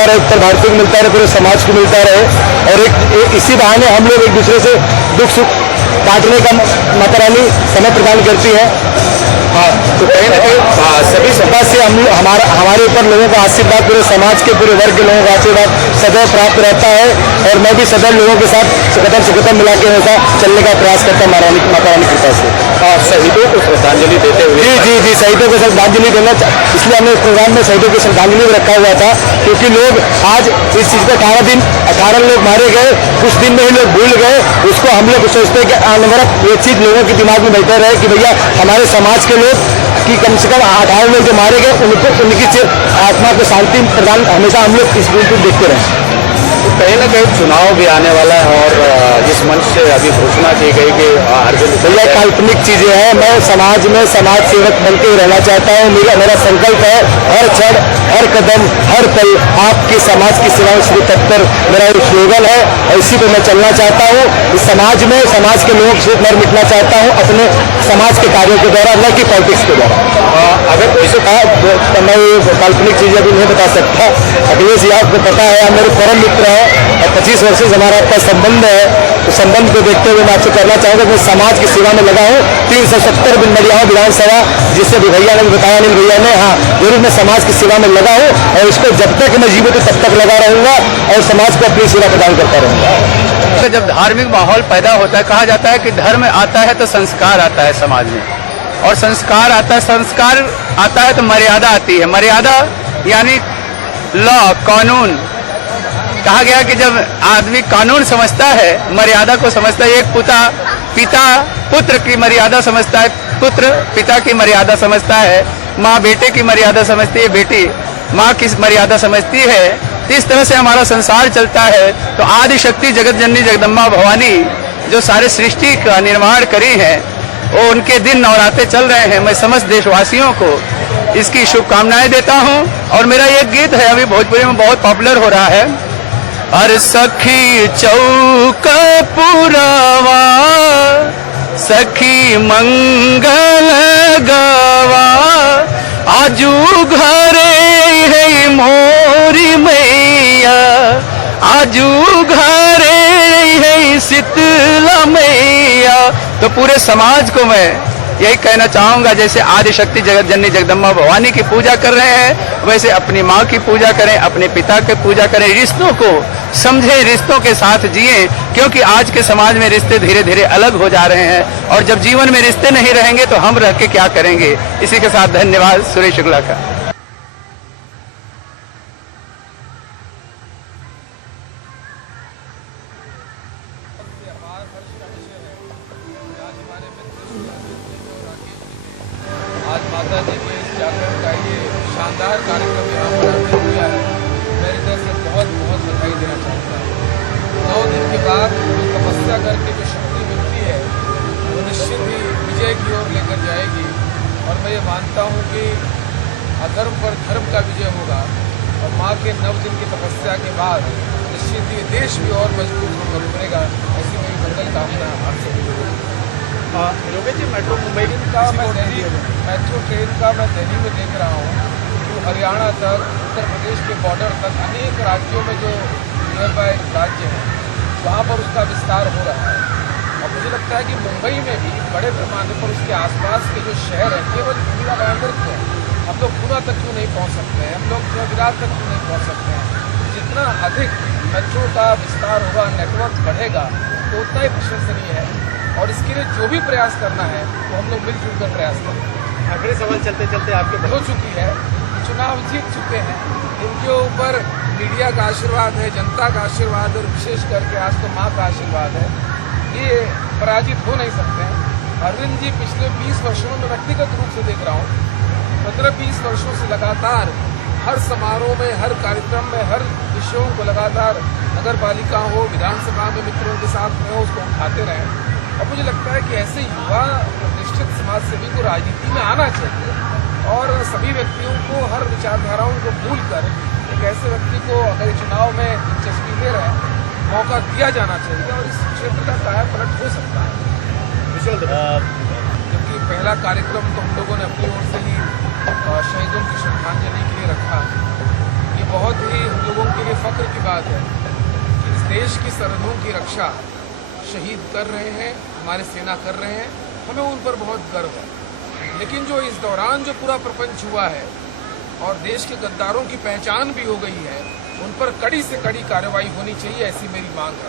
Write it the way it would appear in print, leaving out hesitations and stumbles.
मिलता रहे, उत्तर भारत को मिलता रहे, पूरे समाज को मिलता रहे, और एक इसी बहाने हम लोग एक दूसरे से दुख सुख बांटने का माता रानी समय प्रदान करती है। हाँ, तो कहीं ना कहीं सभी सभा से हमारे ऊपर लोगों का आशीर्वाद, पूरे समाज के पूरे वर्ग के लोगों का आशीर्वाद सदैव प्राप्त रहता है, और मैं भी सदैव लोगों के साथ कदम से कदम मिला के हमेशा चलने का प्रयास करता हूँ माता रानी कृपा से। शहीदों को श्रद्धांजलि देते हुए जी शहीदों को श्रद्धांजलि देना, इसलिए हमने इस प्रोग्राम में शहीदों की श्रद्धांजलि भी रखा हुआ था, क्योंकि लोग आज इस चीज को 18 लोग मारे गए, कुछ दिन में ही लोग भूल गए उसको। हम लोग सोचते हैं कि अनवरत ये चीज लोगों के दिमाग में बैठे रहे कि भैया हमारे समाज के लोग कि कम से कम 18 लोग जो मारे गए उनकी आत्मा को शांति प्रदान हमेशा हम लोग इस बिल्कुल देखते रहे। तो कहीं ना कहीं चुनाव भी आने वाला है, और जिस मंच से अभी घोषणा की गई कि भैया काल्पनिक चीजें हैं, मैं समाज में समाज सेवक बन के रहना चाहता हूँ। मेरा संकल्प है हर क्षण हर कदम हर पल आपकी समाज की सेवा में श्री तत्पर, मेरा एक स्लोगन है, और इसी पर मैं चलना चाहता हूँ। इस समाज में समाज के लोगों से मर मिटना चाहता हूँ अपने समाज के कार्यों के द्वारा, न कि पॉलिटिक्स के द्वारा। अगर कोई से तो मैं ये काल्पनिक चीजें अभी नहीं बता सकता। अखिलेश जी आपको पता है, आप मेरे परम मित्र है और 25 वर्ष से हमारा आपका संबंध है, तो संबंध को देखते हुए मैं आपसे करना चाहूंगा कि मैं समाज की सेवा में लगा हूँ। 370 दिन में लिया हूँ विधानसभा, जिससे भैया ने बताया, अनिल भैया ने, हाँ जरूर मैं समाज की सेवा में लगा हूँ, और इसको जब तक मैं जीवित हूँ तब तक लगा रहूंगा, और समाज को अपनी सेवा प्रदान करता रहूंगा। जब धार्मिक माहौल पैदा होता है, कहा जाता है कि धर्म आता है तो संस्कार आता है समाज में, और संस्कार आता है तो मर्यादा आती है। मर्यादा यानी लॉ, कानून। कहा गया कि जब आदमी कानून समझता है, मर्यादा को समझता है, एक पिता पुत्र की मर्यादा समझता है, पुत्र पिता की मर्यादा समझता है, माँ बेटे की मर्यादा समझती है, बेटी माँ की मर्यादा समझती है। इस तरह से हमारा संसार चलता है। तो आदि शक्ति जगत जननी जगदम्बा भवानी जो सारे सृष्टि का निर्माण करी है, वो उनके दिन नवरात्रे चल रहे हैं। मैं समस्त देशवासियों को इसकी शुभकामनाएं देता हूं। और मेरा एक गीत है, अभी भोजपुरी में बहुत पॉपुलर हो रहा है, अरे सखी चौक पुरावा सखी मंगल गावा, आजू घरे है मोरी मैया, आजू घरे है शीतला मैया। तो पूरे समाज को मैं यही कहना चाहूंगा, जैसे आदि शक्ति जगत जननी जगदम्बा भवानी की पूजा कर रहे हैं, वैसे अपनी माँ की पूजा करें, अपने पिता की पूजा करें, रिश्तों को समझें, रिश्तों के साथ जिएं, क्योंकि आज के समाज में रिश्ते धीरे धीरे अलग हो जा रहे हैं, और जब जीवन में रिश्ते नहीं रहेंगे तो हम रह के क्या करेंगे। इसी के साथ धन्यवाद सुरेश शुक्ला का। आज माता जी के इस जागरण का ये शानदार कार्यक्रम यहाँ पर हमने किया है, मैं इधर से बहुत बहुत बधाई देना चाहता हूँ। 9 दिन के बाद जो तपस्या करके जो शक्ति मिलती है वो निश्चित ही विजय की ओर लेकर जाएगी, और मैं ये मानता हूँ कि अधर्म पर धर्म का विजय होगा, और माँ के 9 दिन की तपस्या के बाद निश्चित ही देश भी और मजबूत होकर उभरेगा। ऐसी मेरी मंगल कामना आप सभी लोगों को। योगेश जी, मेट्रो मुंबई का मैं मेट्रो ट्रेन का मैं दिल्ली में देख रहा हूँ, जो हरियाणा तक, उत्तर प्रदेश के बॉर्डर तक अनेक राज्यों में जो नियर बाय राज्य हैं वहाँ पर उसका विस्तार हो रहा है। और मुझे लगता है कि मुंबई में भी बड़े पैमाने पर उसके आसपास के जो शहर हैं, केवल पूरा बैंगलोर है, हम लोग पुणे तक क्यों नहीं पहुँच सकते हैं, हम लोग विराट तक क्यों नहीं पहुँच सकते हैं। जितना अधिक मेट्रो का विस्तार होगा, नेटवर्क बढ़ेगा, तो उतना ही प्रशंसनीय है, और इसके लिए जो भी प्रयास करना है तो हम लोग मिलजुल कर प्रयास करें। आखिरी सवाल चलते चलते आपके हो चुकी है, चुनाव जीत चुके हैं, इनके ऊपर मीडिया का आशीर्वाद है, जनता का आशीर्वाद है, और विशेष करके आज तो माँ का आशीर्वाद है। ये पराजित हो नहीं सकते हैं। अरविंद जी पिछले 20 वर्षों में व्यक्तिगत रूप से देख रहा हूँ, 15-20 वर्षों से लगातार हर समारोह में, हर कार्यक्रम में, हर विषयों को लगातार नगर पालिका हो, विधानसभा में मित्रों के साथ में हो, उसको उठाते रहें। और मुझे लगता है कि ऐसे युवा प्रतिष्ठित समाज सेवी को राजनीति में आना चाहिए, और सभी व्यक्तियों को, हर विचारधाराओं को भूलकर एक ऐसे व्यक्ति को अगर चुनाव में दिलचस्पी ले रहे हैं, मौका दिया जाना चाहिए, और इस क्षेत्र का काया पलट हो सकता है। क्योंकि पहला कार्यक्रम तो हम लोगों ने अपनी ओर से ही शहीदों की श्रद्धांजलि के लिए रखा। ये बहुत ही हम लोगों फख्र की बात है कि इस देश की सरहदों की रक्षा शहीद कर रहे हैं, हमारे सेना कर रहे हैं, हमें उन पर बहुत गर्व है। लेकिन जो इस दौरान जो पूरा प्रपंच हुआ है और देश के गद्दारों की पहचान भी हो गई है, उन पर कड़ी से कड़ी कार्रवाई होनी चाहिए, ऐसी मेरी मांग है।